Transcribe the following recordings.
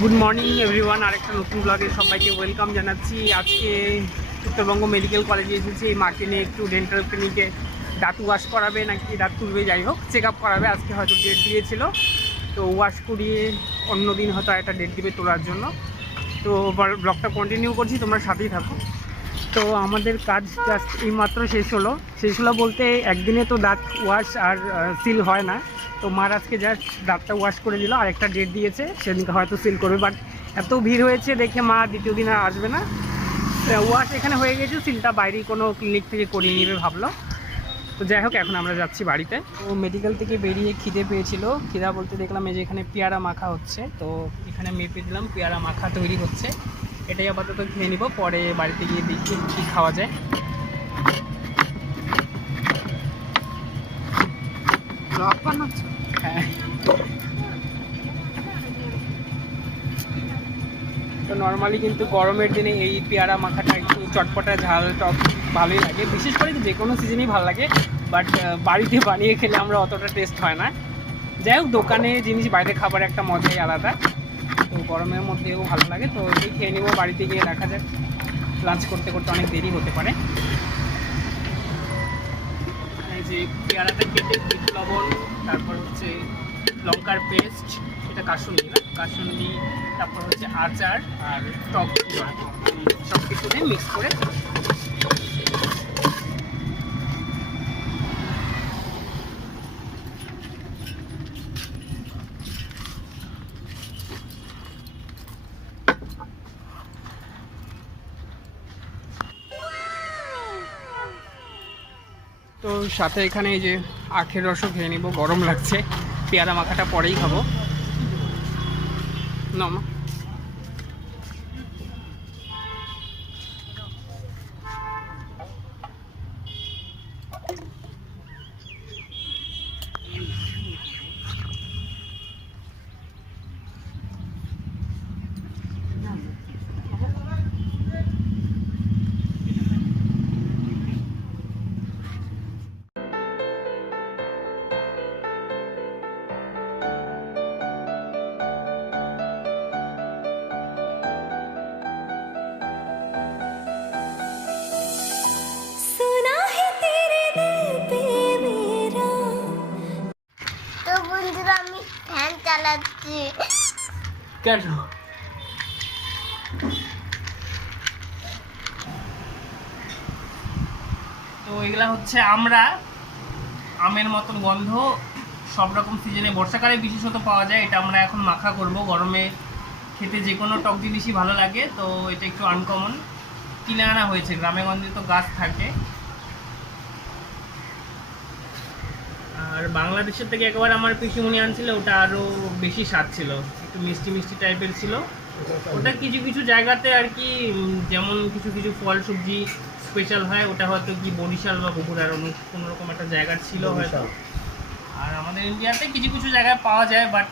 Good morning everyone আরেকটা নতুন ব্লগে সবাইকে ওয়েলকাম জানাচ্ছি। আজকে উত্তরবঙ্গ মেডিকেল কলেজে এসেছি। এই মাকে নিয়ে একটু ডেন্টাল ক্লিনিকে দাঁত ওয়াশ করাবে নাকি দাঁত তুলবে, যাই হোক চেক আপ করাবে। আজকে হয়তো ডেট দিয়েছিল। তো ওয়াশ করিয়ে অন্য দিন হয়তো একটা ডেট দিবে তোলার জন্য। তো ব্লগটা কন্টিনিউ করছি, তোমরা সাথেই থাকো। তো আমাদের কাজ জাস্ট এইমাত্র শেষ হলো। শেষ হলো বলতে একদিনে তো দাঁত ওয়াশ আর সিল হয় না। তো মার আজকে জাস্ট দাঁতটা ওয়াশ করে দিল আর একটা ডেট দিয়েছে, সেদিনকে হয়তো সিল করবে বাট এত ভিড় হয়েছে দেখে মা দ্বিতীয় দিন আর আসবে না। ওয়াশ এখানে হয়ে গেছে সিলটা বাইরেই কোনো ক্লিনিক থেকে করিয়ে নেবে ভাবলো। তো যাই হোক, এখন আমরা যাচ্ছি বাড়িতে। তো মেডিকেল থেকে বেরিয়ে খিদে পেয়েছিল। খিদা বলতে দেখলাম এই যে এখানে পেয়ারা মাখা হচ্ছে, তো এখানে মেপে দিলাম, পেয়ারা মাখা তৈরি হচ্ছে। এটাই আপাতত খেয়ে নিব, পরে বাড়িতে গিয়ে দেখি কী খাওয়া যায়। ব্লগ বানাচ্ছ? হ্যাঁ। তো নর্মালি কিন্তু গরমের দিনে এই পেয়ারা মাখাটা একটু চটপটা ঝাল টক ভালোই লাগে। বিশেষ করে যে কোনো সিজনেই ভালো লাগে বাট বাড়িতে বানিয়ে খেলে আমরা অতটা টেস্ট হয় না। যাই হোক, দোকানে জিনিস বাইরে খাবার একটা মজাই আলাদা। তো গরমের মধ্যেও ভালো লাগে, তো এই খেয়ে নেব, বাড়িতে গিয়ে দেখা যাক। লাঞ্চ করতে করতে অনেক দেরি হতে পারে। যে পেয়ারাটা কেটে বিট লবণ, তারপর হচ্ছে লঙ্কার পেস্ট এটা কাসুন্দি না কাসুন্দি তারপর হচ্ছে আচার আর টক। সব কিছু মিক্স করে তো সাথে এখানে এই যে আখের রসও খেয়ে নিব, গরম লাগছে। পেয়ারা মাখাটা পরেই খাব। না চালাচ্ছি তো এগুলা হচ্ছে আমরা, আমের মতন গন্ধ, সব রকম সিজনে বর্ষাকালে বিশেষত পাওয়া যায়, এটা আমরা এখন মাখা করব। গরমে খেতে যে কোনো টক জিনিসই ভালো লাগে, তো এটা একটু আনকমন কিনে আনা হয়েছে, গ্রামে গঞ্জে তো গাছ থাকে। আর বাংলাদেশের থেকে একবার আমার পিসিমণি আনছিল ওটা আরও বেশি স্বাদ ছিল একটু মিষ্টি মিষ্টি টাইপের ছিল। ওটা কিছু কিছু জায়গাতে আর কি যেমন কিছু কিছু ফল সবজি স্পেশাল হয় ওটা হয়তো কি বরিশাল বা বগুড়ার অন্য কোনো রকম একটা জায়গার ছিল হয়তো। আর আমাদের ইন্ডিয়াতে কিছু কিছু জায়গায় পাওয়া যায় বাট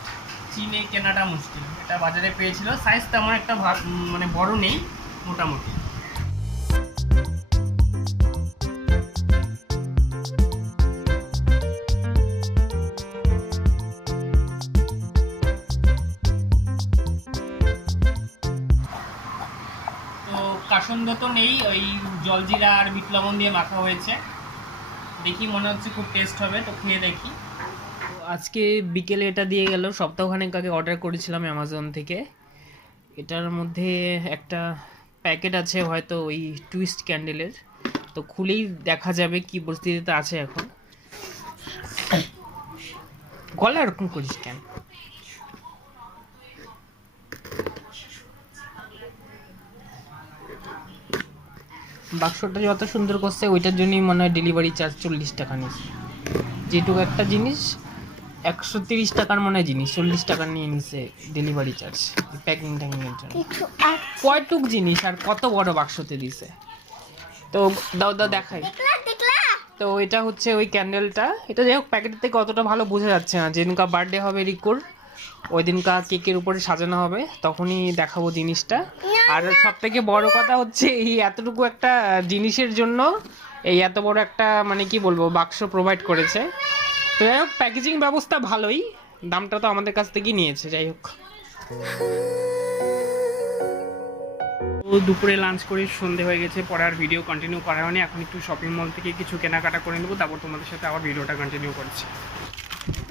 চীনে কেনাটা মুশকিল। এটা বাজারে পেয়েছিল সাইজ তেমন একটা মানে বড় নেই মোটামুটি। তো কাসন্দ তো নেই, ওই জলজিরা আর বিট লবণ দিয়ে মাখা হয়েছে। দেখি মনে হচ্ছে খুব টেস্ট হবে, তো খেয়ে দেখি। আজকে বিকেলে এটা দিয়ে গেল, সপ্তাহখানেক আগে অর্ডার করেছিলাম অ্যামাজন থেকে। এটার মধ্যে একটা প্যাকেট আছে হয়তো ওই টুইস্ট ক্যান্ডেলের তো খুলেই দেখা যাবে কি পরিস্থিতিতে আছে এখন। গলা এরকম করিস কেন? বাক্সটা যত সুন্দর করছে ওইটার জন্যই মনে হয় ডেলিভারি চার্জ চল্লিশ টাকা নিয়েছে। যেটুকু একটা জিনিস একশো তিরিশ টাকার মনে হয় জিনিস চল্লিশ টাকা নিয়ে নিছে ডেলিভারি চার্জ প্যাকিং ট্যাকিংয়ের জন্য। কয়টুক জিনিস আর কত বড় বাক্সতে দিছে তো দাও দাও দেখাই। তো এটা হচ্ছে ওই ক্যান্ডেলটা এটা যাই হোক প্যাকেটের থেকে অতটা ভালো বোঝা যাচ্ছে না। যেদিনকা বার্থডে হবে রিকুর। ওই দিনকা কেকের উপরে সাজানো হবে, তখনই দেখাবো জিনিসটা। আর সব থেকে বড় কথা হচ্ছে, এই এতটুকু একটা জিনিসের জন্য এই এত বড় একটা মানে কি বলব, বাক্স প্রোভাইড করেছে। তো যাই হোক প্যাকেজিং ব্যবস্থা ভালোই, দামটা তো আমাদের কাছ থেকেই নিয়েছে, যাই হোক। তো দুপুরে লাঞ্চ করে সন্ধে হয়ে গেছে, পরে আর ভিডিও কন্টিনিউ করা হয়নি। এখন একটু শপিং মল থেকে কিছু কেনাকাটা করে নেব, তারপর তোমাদের সাথে আবার ভিডিওটা কন্টিনিউ করছি।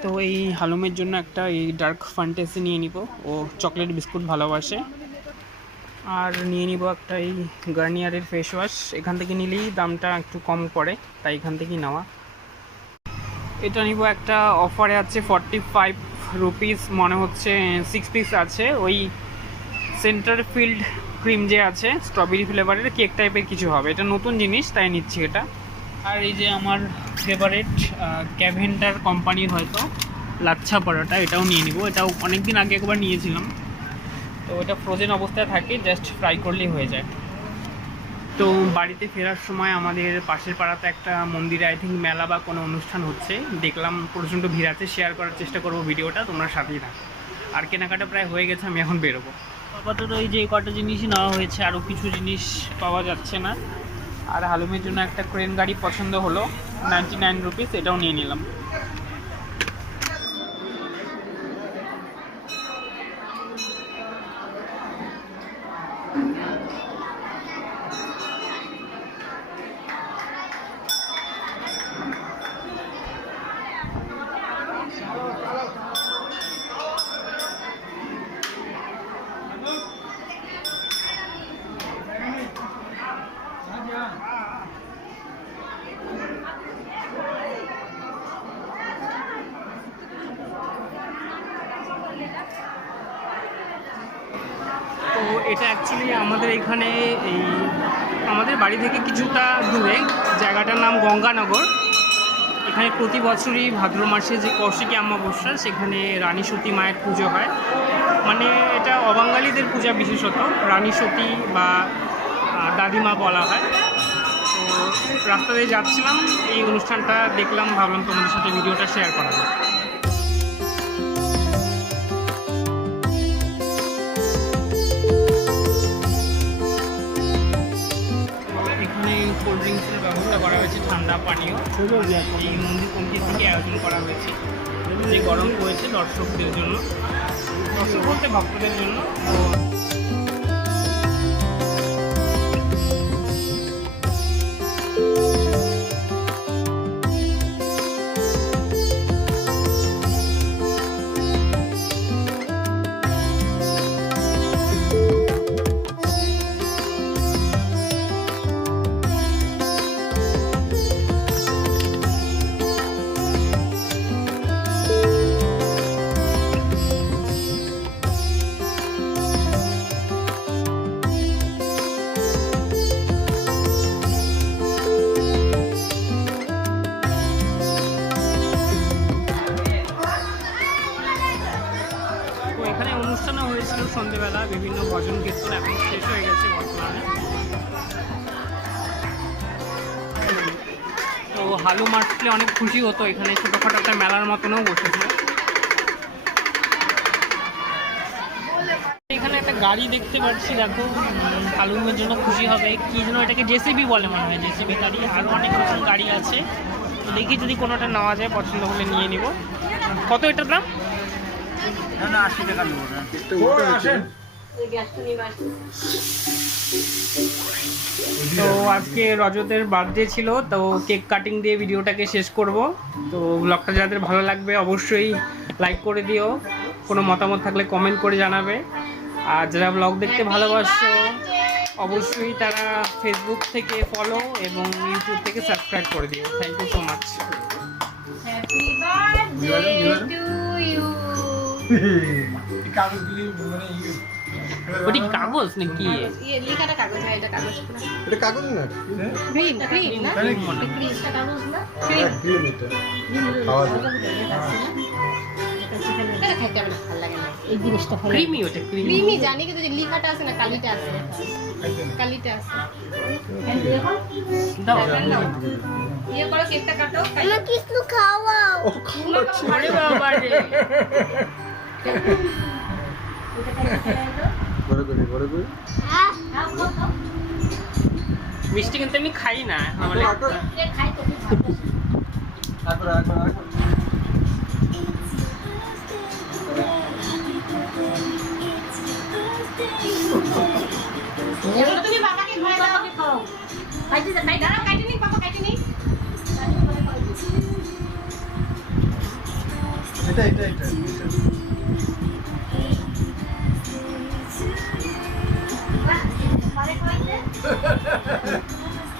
তো এই হালুমের জন্য একটা এই ডার্ক ফান্টেসি নিয়ে নিব। ও চকলেট বিস্কুট ভালোবাসে। আর নিয়ে নিব একটা এই গার্নিয়ারের ফেস ওয়াশ এখান থেকে নিলেই দামটা একটু কম পড়ে, তাই এখান থেকেই নেওয়া। এটা নিব একটা অফারে আছে ফর্টি ফাইভ রুপিস মনে হচ্ছে সিক্স পিস আছে। ওই সেন্টার ফিল্ড ক্রিম যে আছে স্ট্রবেরি ফ্লেভারের কেক টাইপের কিছু হবে। এটা নতুন জিনিস, তাই নিচ্ছি এটা। আর এই যে আমার ফেভারেট ক্যাভেন্টার কোম্পানির হয়তো লাচ্ছা পরোটা, এটাও নিয়ে নিব। এটাও অনেক দিন আগে একবার নিয়েছিলাম। তো এটা ফ্রোজেন অবস্থায় থাকে জাস্ট ফ্রাই করলেই হয়ে যায়। তো বাড়িতে ফেরার সময় আমাদের পাশের পাড়াতে একটা মন্দিরে আই থিঙ্ক মেলা বা কোনো অনুষ্ঠান হচ্ছে। দেখলাম প্রচণ্ড ভিড় আছে শেয়ার করার চেষ্টা করব ভিডিওটা, তোমরা সাথেই থাকো। আর কেনাকাটা প্রায় হয়ে গেছে, আমি এখন বেরোবো। আপাতত এই যে কটা জিনিসই নেওয়া হয়েছে আরও কিছু জিনিস পাওয়া যাচ্ছে না। আর হালুমের জন্য একটা ক্রেন গাড়ি পছন্দ হলো নাইনটি নাইন রুপিস এটাও নিয়ে নিলাম। অ্যাকচুয়ালি আমাদের এখানে এই আমাদের বাড়ি থেকে কিছুটা দূরে, জায়গাটার নাম গঙ্গানগর। এখানে প্রতি বছরই ভাদ্র মাসে যে কৌশিকী অমাবস্যা, সেখানে রানী সতী মায়ের পুজো হয়। মানে এটা অবাঙালিদের পূজা বিশেষত, রানী সতী বা দাদিমা বলা হয়। তো রাস্তা দিয়ে যাচ্ছিলাম, এই অনুষ্ঠানটা দেখলাম, ভাবলাম তোমাদের সাথে ভিডিওটা শেয়ার করা পানীয়। এই মন্দির কমিটি থেকে আয়োজন করা হয়েছে। যে গরম পড়েছে দর্শকদের জন্য। দর্শক বলতে ভক্তদের জন্য। হালু মারলে অনেক খুশি হতো। এখানে ছোটোখাটো একটা মেলার মতনও বসেছিল এখানে একটা গাড়ি দেখতে পাচ্ছি দেখো। হালুমের জন্য খুশি হবে। কি যেন এটাকে জেসিবি বলে মনে হয় জেসিবি গাড়ি। আরও অনেক রকম গাড়ি আছে। তো দেখি যদি কোনোটা নেওয়া যায় পছন্দ হলে নিয়ে নিব। কত এটার দাম? তো আজকে রজতের বার্থডে ছিল তো কেক কাটিং দিয়ে ভিডিওটাকে শেষ করব। তো ব্লগটা যাদের ভালো লাগবে অবশ্যই লাইক করে দিও। কোনো মতামত থাকলে কমেন্ট করে জানাবে। আর যারা ব্লগ দেখতে ভালোবাসো অবশ্যই তারা ফেসবুক থেকে ফলো এবং ইউটিউব থেকে সাবস্ক্রাইব করে দিও। Thank you so much happy birthday to you ওটি কাগজ নাকি? ইয়ে লেখাটা কাগজ হয় এটা কাগজ। না এটা কাগজ না? ক্রিম ক্রিম না? ক্রিমটা কাগজ না? ক্রিম। এটা। খাওয়া যায়। খাইতে আমার ভালো লাগে না। এই জিনিসটা ক্রিমি ওটা ক্রিমি। জানি কিন্তু যে লেখাটা আছে না কালিটা আছে। কালিটা আছে। দাও। ইয়ে করো কেকটা কাটো। আমার কিছু খাওয়াও। ও খাওয়াচ্ছে। আরে বাবা রে বড় করে বড় করে মিষ্টি কিন্তু আমি খাই না মানে তারপর তুমি বাবাকে বাবাকে দে দাঁড়াও বাবা কাইটে নি। এটা এটা এটা।